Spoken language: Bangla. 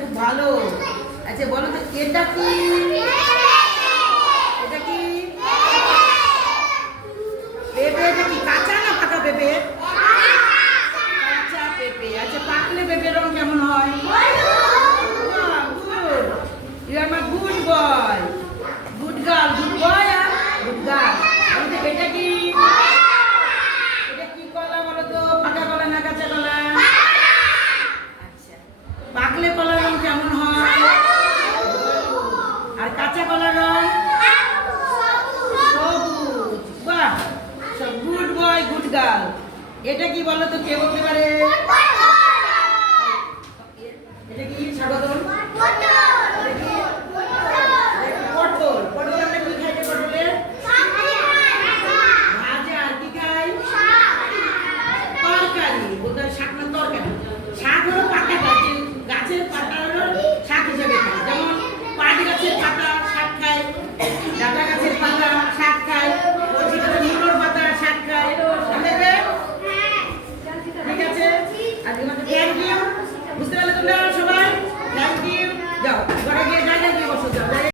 খুব ভালো। আচ্ছা বলো তো এটা কি? এটা কি পেঁপে? এটা কি কাঁচা না পাকা পেঁপে? কাঁচা পেঁপে। আচ্ছা পাকলে পেঁপের রং কেমন হয়? Good, you are my good boy, good girl, good boy আর গুড গার্ল। এটা কি? এটা কি কলা বলো তো? পাকা কলা না কাঁচা কলা? আচ্ছা পাকলে কলার রং কেমন হয়? আর কাঁচা কলার রং সবুজ। বাহ, গুড বয় গুড গার্ল। এটা কি বলো তো, কে বলতে পারে?